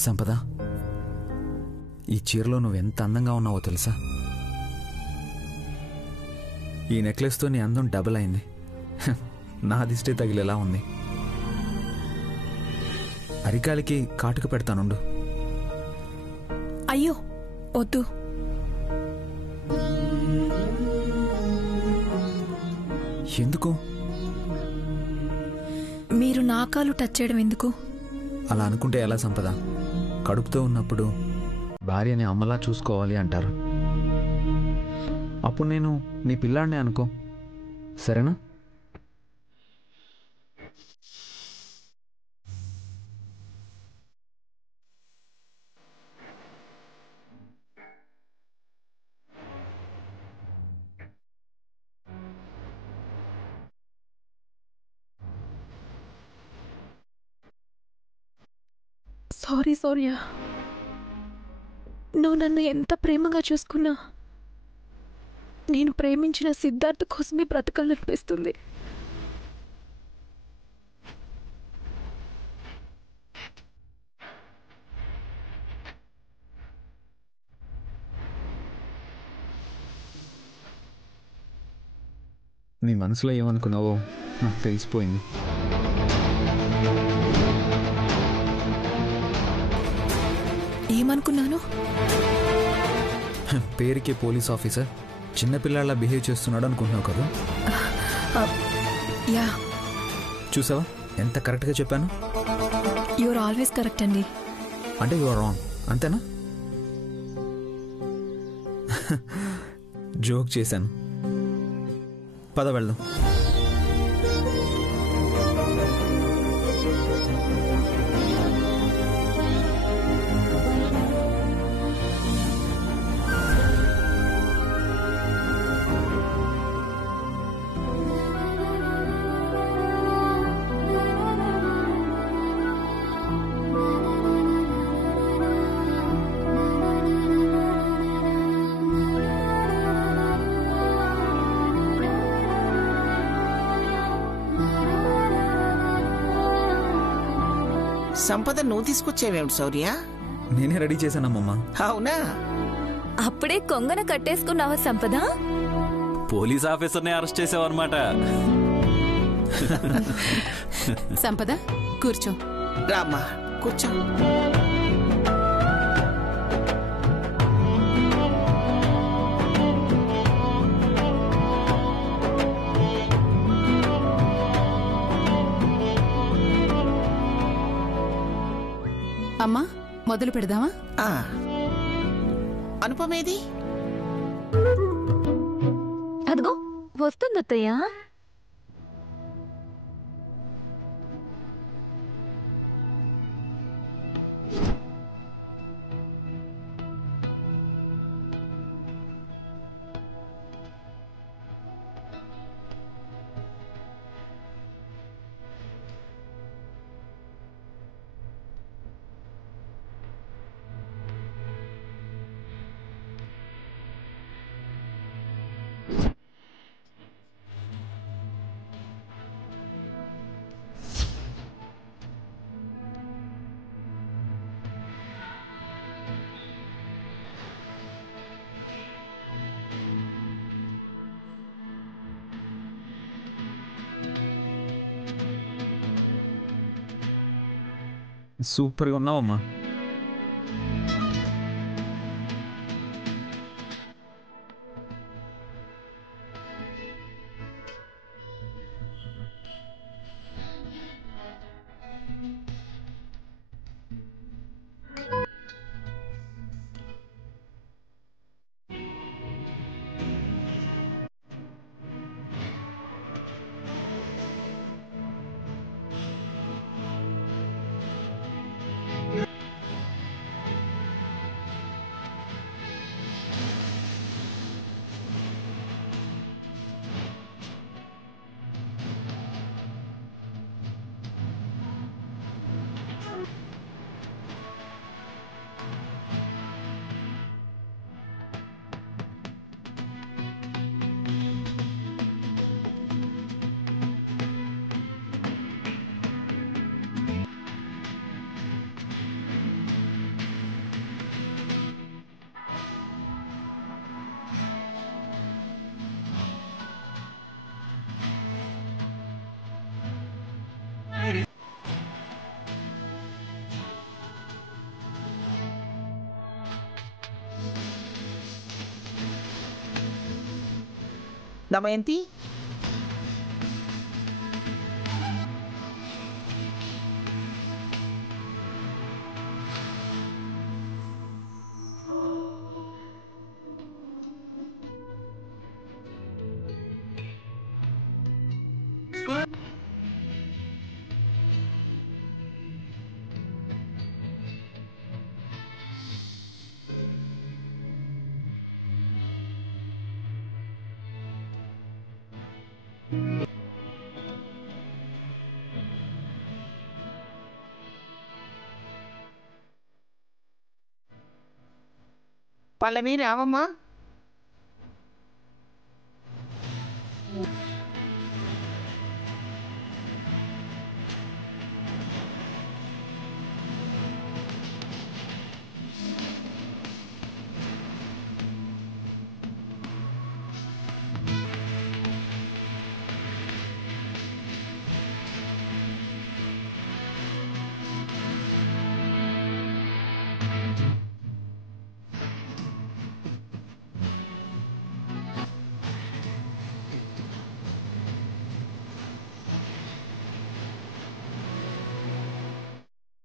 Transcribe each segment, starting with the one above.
సంపద, ఈ చీరలో నువ్వెంత అందంగా ఉన్నావో తెలుసా? ఈ నెక్లెస్తో నీ అందం డబుల్ అయింది. నా దిష్టే తగిలేలా ఉంది. అరికాలికి కాటుక పెడతానుండు. అయ్యో వద్దు. ఎందుకు? మీరు నా కాలు టచ్ చేయడం ఎందుకు? అలా అనుకుంటే ఎలా సంపద? కడుపుతో ఉన్నప్పుడు భార్యని అమ్మలా చూసుకోవాలి అంటారు. అప్పుడు నేను నీ పిల్లాడినే అనుకో, సరేనా? సారీ సౌర్య, నువ్వు నన్ను ఎంత ప్రేమగా చూసుకున్నా నేను ప్రేమించిన సిద్ధార్థ్ కోసమే బ్రతకాలనిపిస్తుంది. నీ మనసులో ఏమనుకున్నావో నాకు తెలిసిపోయింది. ఏమనుకున్నాను? పేరుకి పోలీస్ ఆఫీసర్ చిన్నపిల్లాళ్ళ బిహేవ్ చేస్తున్నాడు అనుకుంటున్నావు కదా? యా. చూసావా ఎంత కరెక్ట్గా చెప్పాను? యూఆర్ ఆల్వేస్ కరెక్ట్ అండి. అంటే యూఆర్ రాంగ్, అంతేనా? జోక్ చేశాను. పద వెళ్దాం. సంపద నువ్వు తీసుకొచ్చేవేమిటి శౌర్య? నేనే రెడీ చేశానమ్మా. అవునా? అప్పుడే కొంగన కట్టేసుకున్నావా సంపద? పోలీస్ ఆఫీసర్ని అరెస్ట్ చేసావన్నమాట. సంపద కూర్చో. రామ్మా కూర్చో. అమ్మా మొదలు పెడదామా? అనుపమేది? అదిగో వస్తుంది అత్తయ్య. సూపర్గా ఉన్నావమ్మా. దమయంతి, పల్లవి రావమ్మా.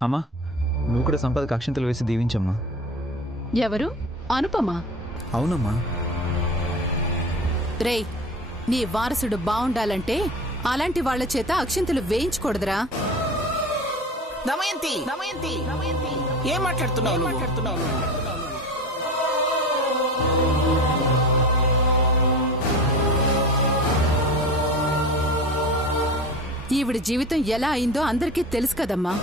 అమ్మా, నువ్వు కూడా సంపదకు అక్షింతలు వేసి దీవించమ్మా. ఎవరు? అనుపమా? అవునమ్మా. రేయ్, నీ వారసుడు బావుండాలంటే అలాంటి వాళ్ల చేత అక్షింతలు వేయించకూడదురా. దమయంతి, ఏం మాట్లాడుతున్నావు? ఈవిడ జీవితం ఎలా అయిందో అందరికీ తెలుసు కదమ్మా.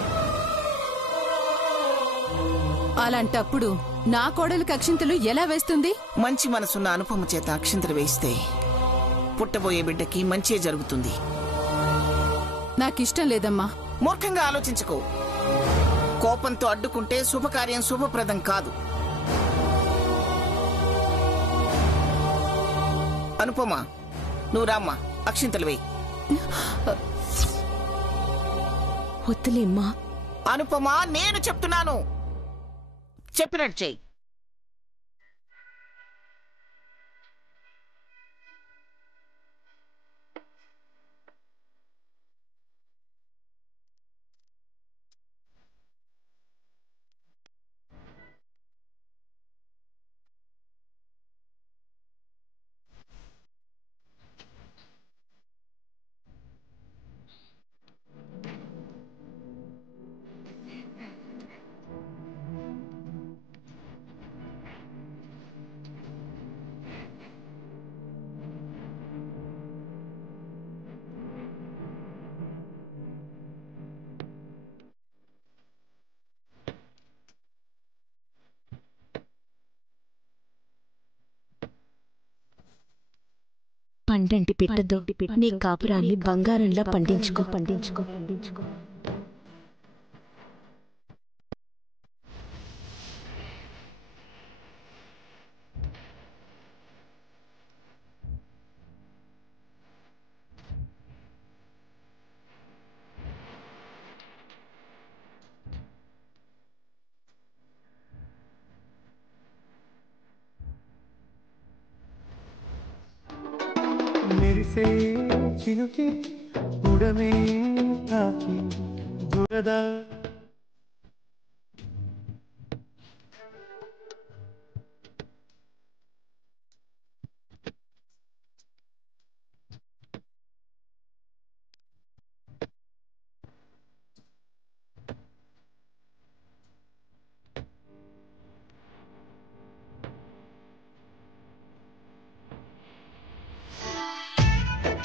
అలాంటప్పుడు నా కోడలికి అక్షింతలు ఎలా వేస్తుంది? మంచి మనసున్న అనుపమ చేత అక్షింతలు వేయిస్తే పుట్టబోయే బిడ్డకి మంచే జరుగుతుంది. నాకిష్టం లేదమ్మా. మూర్ఖంగా ఆలోచించుకో. కోపంతో అడ్డుకుంటే శుభకార్యం శుభప్రదం కాదు. అనుపమ, నువ్వు రామ్మా, అక్షింతలు వేయి. వద్దులేమ్మా. అనుపమ, నేను చెప్తున్నాను, చెప్పినట్టు చెయ్యి. పండంటి పెట్టద్దు, నీ కాపురాన్ని బంగారంలా పండించుకో. మెరిసే చినుకి ఉడమే తాకి బురద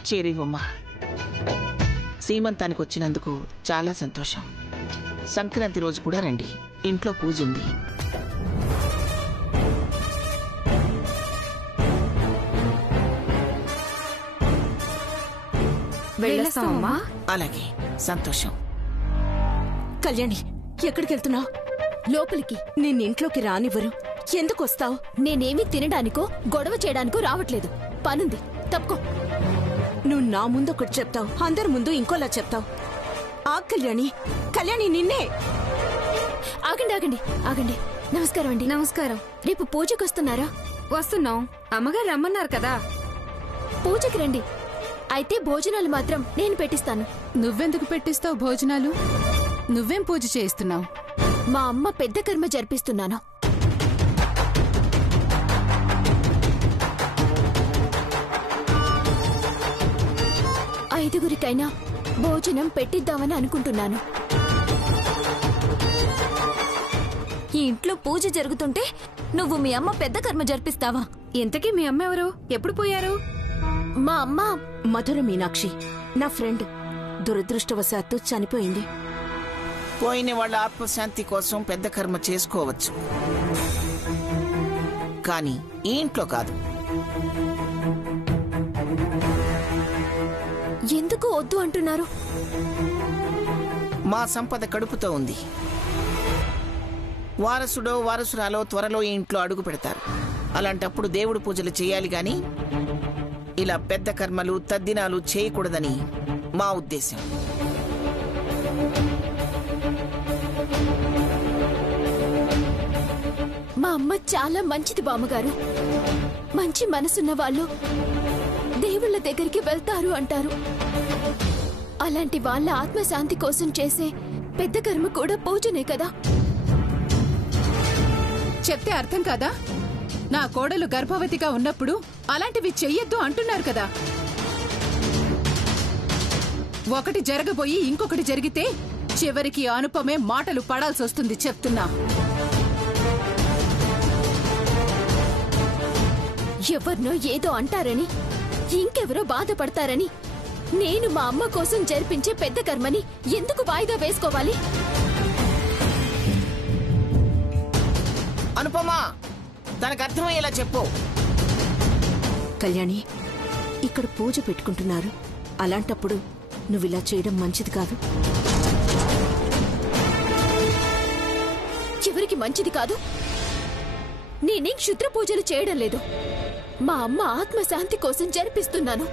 చేరివమ్మా. సీమంతానికి వచ్చినందుకు చాలా సంతోషం. సంక్రాంతి రోజు కూడా రండి, ఇంట్లో పూజ ఉంది. వెళ్ళొస్తామమ్మా. అలాగే, సంతోషం. కళ్యాణి, ఎక్కడికి వెళ్తున్నావు? లోపలికి. నిన్నింట్లోకి రానివ్వరు. ఎందుకు వస్తావు? నేనేమీ తినడానికో గొడవ చేయడానికో రావట్లేదు. పనుంది, తప్పుకో. నువ్వు నా ముందు ఒకటి చెప్తావు, అందరి ముందు ఇంకోలా చెప్తావు. కళ్యాణి, కళ్యాణి, నిన్నే. ఆగండి ఆగండి ఆగండి. నమస్కారం అండి. నమస్కారం. రేపు పూజకు వస్తున్నారా? వస్తున్నాం. అమ్మగారు రమ్మన్నారు కదా. పూజకి రండి. అయితే భోజనాలు మాత్రం నేను పెట్టిస్తాను. నువ్వెందుకు పెట్టిస్తావు భోజనాలు? నువ్వేం పూజ చేయిస్తున్నావు? మా అమ్మ పెద్ద కర్మ జరిపిస్తున్నాను. ఐదుగురికైనా భోజనం పెట్టిద్దామని అనుకుంటున్నాను. ఈ ఇంట్లో పూజ జరుగుతుంటే నువ్వు మీ అమ్మ పెద్ద కర్మ జరిపిస్తావా? ఇంతకీ మీ అమ్మ ఎవరు? ఎప్పుడు పోయారు? మా అమ్మ మధుర మీనాక్షి, నా ఫ్రెండ్. దురదృష్టవశాత్తు చనిపోయింది. పోయిన వాళ్ళ ఆత్మశాంతి కోసం పెద్ద కర్మ చేసుకోవచ్చు, కానీ ఈ ఇంట్లో కాదు. ఎందుకు వద్దు అంటున్నారు? మా సంపద కడుపుతో ఉంది. వారసుడో వారసురాలో త్వరలో ఈ ఇంట్లో అడుగు పెడతారు. అలాంటప్పుడు దేవుడు పూజలు చేయాలి గాని ఇలా పెద్ద కర్మలు తద్దినాలు చేయకూడదని మా ఉద్దేశం. మా అమ్మ చాలా మంచిది బామ్మగారు. మంచి మనసున్న వాళ్ళు దేవుళ్ళ దగ్గరికి వెళ్తారు అంటారు. అలాంటి వాళ్ళ ఆత్మశాంతి కోసం చేసే పెద్ద కర్మ కూడా పూజనే కదా. చెప్తే అర్థం కాదా? నా కోడలు గర్భవతిగా ఉన్నప్పుడు అలాంటివి చెయ్యొద్దు అంటున్నారు కదా. ఒకటి జరగబోయి ఇంకొకటి జరిగితే చివరికి అనుపమే మాటలు పడాల్సి వస్తుంది చెప్తున్నా. ఎవరినో ఏదో అంటారని, ఇంకెవరో బాధపడతారని నేను మా అమ్మ కోసం జరిపించే పెద్ద కర్మని ఎందుకు వాయిదా వేసుకోవాలి? అనుపమా, తనకు అర్థమయ్యేలా చెప్పు. కళ్యాణి, ఇక్కడ పూజ పెట్టుకుంటున్నారు. అలాంటప్పుడు నువ్విలా చేయడం మంచిది కాదు. ఎవరికి మంచిది కాదు? నేనేం క్షుద్ర పూజలు చేయడం లేదు. మా అమ్మ ఆత్మశాంతి కోసం జరిపిస్తున్నాను.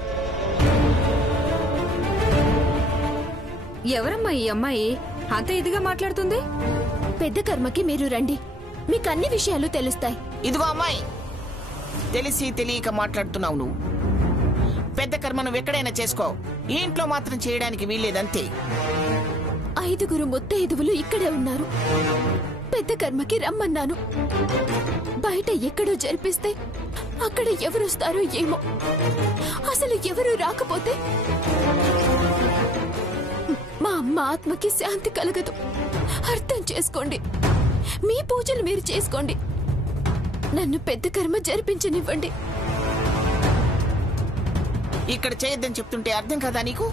ఎవరమ్మా ఈ అమ్మాయి అంత ఇదిగా మాట్లాడుతుంది? పెద్ద కర్మకి మీరు రండి, మీకు అన్ని విషయాలు తెలుస్తాయి. ఇదిగో అమ్మాయి, తెలిసి తెలియక మాట్లాడుతున్నావు నువ్వు. పెద్ద కర్మ నువ్వు ఎక్కడైనా చేసుకో, ఈ ఇంట్లో మాత్రం చేయడానికి వీల్లేదంతే. 5 ముత్తైదువులు ఇక్కడే ఉన్నారు. పెద్ద కర్మకి రమ్మన్నాను. బయట ఎక్కడో జరిపిస్తే అక్కడ ఎవరొస్తారో ఏమో. అసలు ఎవరు రాకపోతే మా అమ్మ ఆత్మకి శాంతి కలగదు. అర్థం చేసుకోండి. మీ పూజలు మీరు చేసుకోండి. నన్ను పెద్ద కర్మ జరిపించనివ్వండి. ఇక్కడ చేయొద్దని చెప్తుంటే అర్థం కదా నీకు?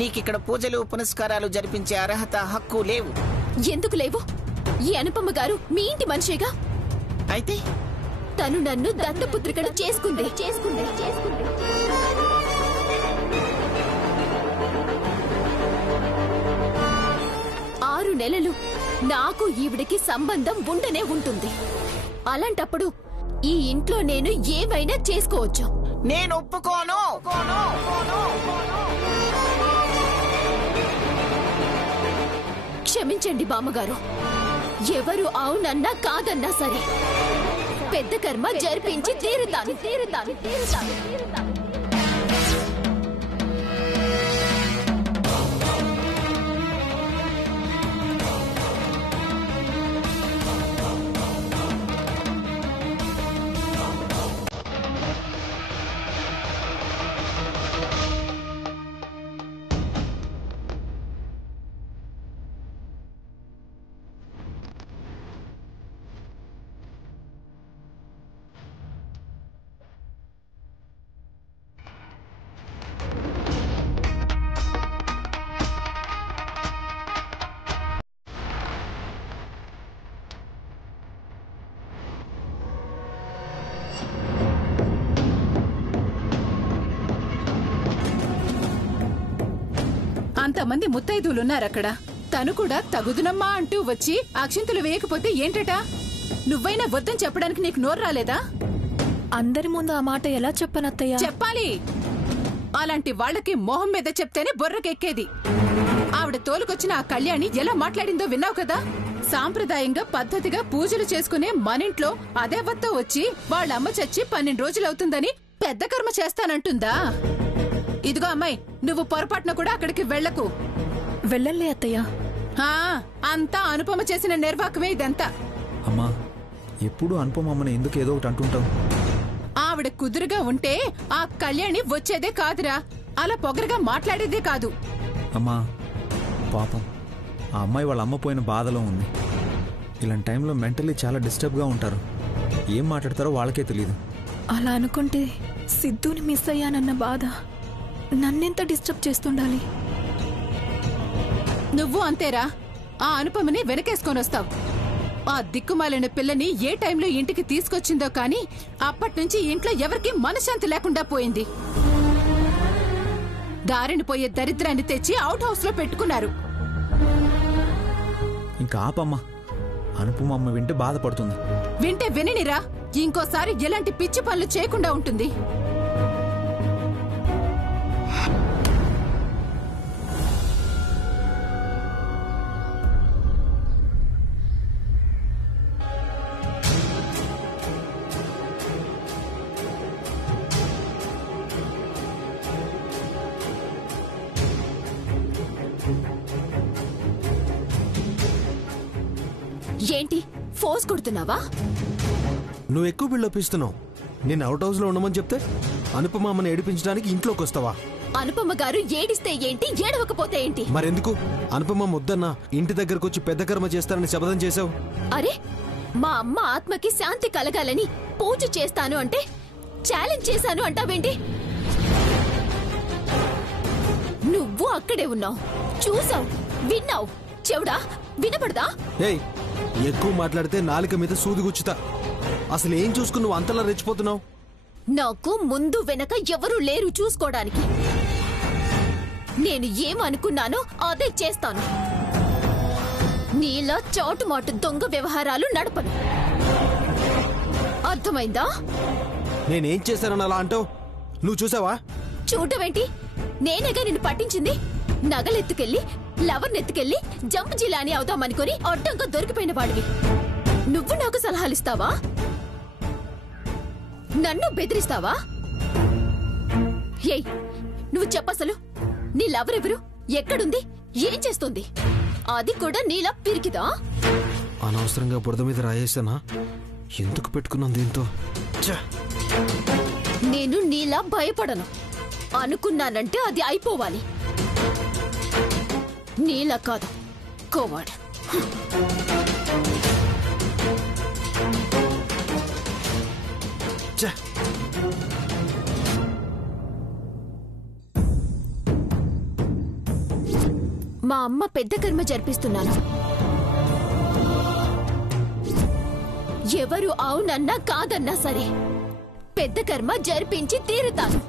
నీకిక్కడ పూజలు పునస్కారాలు జరిపించే అర్హత, హక్కు లేవు. ఎందుకు లేవు? ఈ అనుపమ్మ గారు మీ ఇంటి మనిషిగా. అయితే తను నన్ను దత్తపుత్రికను చేసుకుంది. 6 నెలలు నాకు ఈవిడికి సంబంధం ఉండనే ఉంటుంది. అలాంటప్పుడు ఈ ఇంట్లో నేను ఏమైనా చేసుకోవచ్చు. నేను ఒప్పుకోను. క్షమించండి బామ్మగారు. ఎవరు అవునన్నా కాదన్నా సరే పెద్ద కర్మ జరిపించి తీరుతాను. అంతమంది ముత్తైదులున్నారక్కడ. తను కూడా తగుదునమ్మా అంటూ వచ్చి అక్షింతలు వేయకపోతే ఏంటట? నువ్వైనా వద్దని చెప్పడానికి నీకు నోరు రాలేదా? అందరి ముందు ఆ మాట ఎలా చెప్పనత్తయ్యా? చెప్పాలి. అలాంటి వాళ్ళకి మొహం మీద చెప్తేనే బొర్రకెక్కేది. ఆవిడ తోలుకొచ్చిన ఆ కళ్యాణి ఎలా మాట్లాడిందో విన్నావు కదా. సాంప్రదాయంగా పద్ధతిగా పూజలు చేసుకునే మనింట్లో అదే వత్త వచ్చి వాళ్ళమ్మ చచ్చి 12 రోజులవుతుందని పెద్ద కర్మ చేస్తానంటుందా? ఇదిగో అమ్మాయి, నువ్వు పొరపాటున కూడా అక్కడికి వెళ్లకు. వెళ్ళలే అత్తయ్య. అంతా అనుపమ చేసిన నిర్వాకమే ఇదంతా. అమ్మా, ఎప్పుడు అనుపమమ్మని ఎందుకు ఏదో ఒకటి అంటుంటావు? ఆవిడ కుదురుగా ఉంటే ఆ కళ్యాణి వచ్చేదే కాదురా, అలా పొగరగా మాట్లాడేదే కాదు. అమ్మా పాపం, ఆ అమ్మాయి వాళ్ళ అమ్మ పోయిన బాధలో ఉంది. ఇలాంటి టైంలో మెంటలీ చాలా డిస్టర్బ్గా ఉంటారు. ఏం మాట్లాడతారో వాళ్ళకే తెలియదు. అలా అనుకుంటే సిద్ధుని మిస్ అయ్యానన్న బాధ నన్నెంత డిస్టర్బ్ చేస్తుండాలి. నువ్వు అంతేరా, ఆ అనుపమని వెనకేసుకొని వస్తావు. ఆ దిక్కుమాలిన పిల్లని ఏ టైంలో ఇంటికి తీసుకొచ్చిందో కానీ అప్పట్నుంచి ఇంట్లో ఎవరికి మనశ్శాంతి లేకుండా పోయింది. దారిని పోయే దరిద్రాన్ని తెచ్చి అవుట్ హౌస్ లో పెట్టుకున్నారు. ఇంకా ఆపమ్మా, అనుపమమ్మ వింటే బాధపడుతుంది. వింటే విననిరా, ఇంకోసారి ఎలాంటి పిచ్చి పనులు చేయకుండా ఉంటుంది. ఏంటి ఫోర్స్ కొడుతున్నావా? నువ్వు ఎక్కువ బిల్డప్ ఇస్తున్నావు. నేను అవుట్ హౌస్ లో ఉండమని చెప్తే అనుపమమ్మని ఏడిపించడానికి ఇంట్లోకి వస్తావా? అనుపమ గారు ఏడిస్తే ఏంటి, ఏడవకపోతే ఏంటి? మరెందుకు అనుపమ వద్దన్నా ఇంటి దగ్గరకు వచ్చి పెద్ద కర్మ చేస్తానని శపథం చేశావు? అరే, మా అమ్మ ఆత్మకి శాంతి కలగాలని పూజ చేస్తాను అంటే ఛాలెంజ్ చేశాను అంటావేంటి? నువ్వు అక్కడే ఉన్నావు, చూసావు, విన్నావు. చెవుడా వినపడదా? ఏయ్, ఎక్కువ మాట్లాడితే నాలుక మీద సూది గుచ్చుతా. అసలు ఏం చూసుకుని నువ్వు అంతలా రెచ్చిపోతున్నావు? నాకు ముందు వెనక ఎవరూ లేరు చూసుకోవడానికి. నేను ఏమనుకున్నానో అదే చేస్తాను. నీలా చాటుమాటు దొంగ వ్యవహారాలు నడపను. అర్థమైందా? నేనేం చేశానని అలా అంటావు? నువ్వు చూసావా? చూడవేంటి, నేనేగా నిన్ను పట్టించింది. నగలెత్తుకెళ్ళి లవర్నెత్తుకెళ్ళి జంప్ జిలాని అవుదామనుకుని అడ్డంగా దొరికిపోయిన వాడివి. నువ్వు నాకు సలహాలిస్తావా? నన్ను బెదిరిస్తావా? ఏయ్, నువ్వు చెప్పసలు, నీ లవర్ ఎవరు, ఎక్కడుంది, ఏం చేస్తుంది? అది కూడా నీలా పిరికిదా? అనవసరంగా బురద మీద రాయేసానా? ఎందుకు పెట్టుకున్నాను దీంతో? నేను నీలా భయపడను. అనుకున్నానంటే అది అయిపోవాలి. నీలా కాదు, కోవాడ్. మా అమ్మ పెద్ద కర్మ జరిపిస్తున్నాను. ఎవరు అవునన్నా కాదన్నా సరే పెద్ద కర్మ జరిపించి తీరుతాను.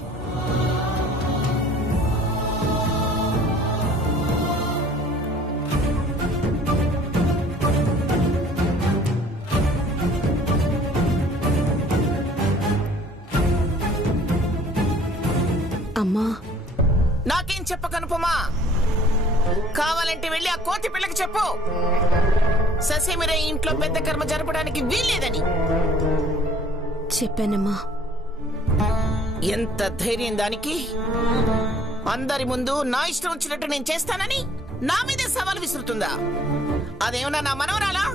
అమ్మా, నాకేం చెప్పకనుపమా. కావాలంటే వెళ్ళి ఆ కోతి పిల్లకి చెప్పు, ససేమిరా ఇంట్లో పెద్ద కర్మ జరపడానికి వీల్లేదని. చెప్పానమ్మా. ఎంత ధైర్యం దానికి? అందరి ముందు నా ఇష్టం వచ్చినట్టు నేను చేస్తానని నా మీదే సవాల్ విసురుతుందా? అదేమన్నా నా మనవరాలా?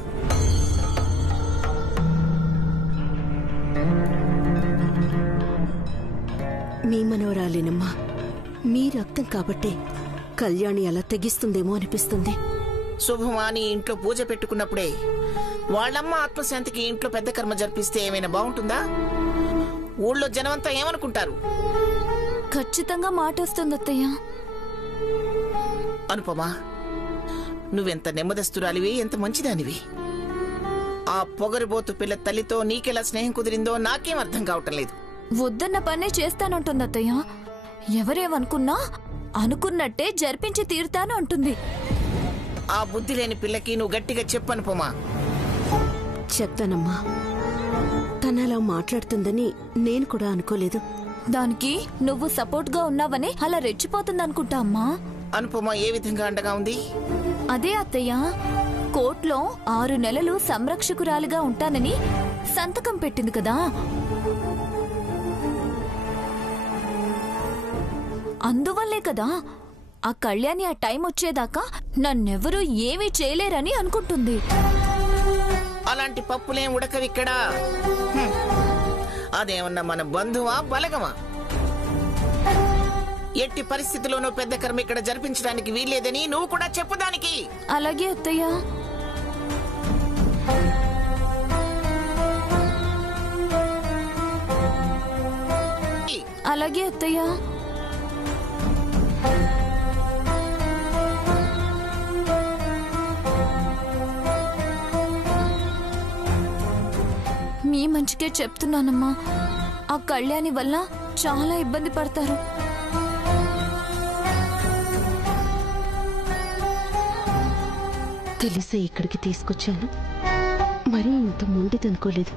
మీ మనవరాలేనమ్మా. మీ రక్తం కాబట్టే కళ్యాణి అలా తెగిస్తుందేమో అనిపిస్తుంది. శుభమాని ఇంట్లో పూజ పెట్టుకున్నప్పుడే వాళ్ళమ్మ ఆత్మశాంతికి ఇంట్లో పెద్ద కర్మ జరిపిస్తే ఏమైనా బాగుంటుందా? ఊళ్ళో జనమంతా ఏమనుకుంటారు? ఖచ్చితంగా మాట వస్తుంది అత్తయ్య. అనుపమా, నువ్వెంత నెమ్మదస్తురాలివి, ఎంత మంచిదానివి. ఆ పొగరిబోతు పిల్ల తల్లితో నీకెలా స్నేహం కుదిరిందో నాకేం అర్థం కావటం లేదు. వద్దన్న పనే చేస్తానంటుంది అత్తయ్య. ఎవరేమనుకున్నా అనుకున్నట్టే జరిపించి తీరుతాను అంటుంది. ఆ బుద్ధి లేని పిల్లకి నువ్వు గట్టిగా చెప్పనుపమా. చెప్తానమ్మా. తనలా మాట్లాడుతుందని నేను కూడా అనుకోలేదు. దానికి నువ్వు సపోర్ట్ గా ఉన్నావని అలా రెచ్చిపోతుందనుకుంటా అమ్మా. అనుపమ ఏ విధంగా అండగా ఉంది? అదే అత్తయ్య, కోర్టులో 6 నెలలు సంరక్షకురాలిగా ఉంటానని సంతకం పెట్టింది కదా. అందువల్లే కదా ఆ కళ్యాణి ఆ టైం వచ్చేదాకా నన్నెవరూ ఏమీ చేయలేరని అనుకుంటుంది. అలాంటి పప్పులేం ఉడకవిక్కడా. అదేమన్నా మన బంధువా బలగమా? ఎట్టి పరిస్థితిలోనూ పెద్ద కర్మ ఇక్కడ జరిపించడానికి వీల్లేదని నువ్వు కూడా చెప్పు దానికి. అలాగే అత్తయ్య. అలాగే అత్తయ్య. మీ మంచికే చెప్తున్నానమ్మా. ఆ కళ్యాణి వల్ల చాలా ఇబ్బంది పడతారు. తెలిసే ఇక్కడికి తీసుకొచ్చాను, మరీ ఇంత మొండిదనుకోలేదు.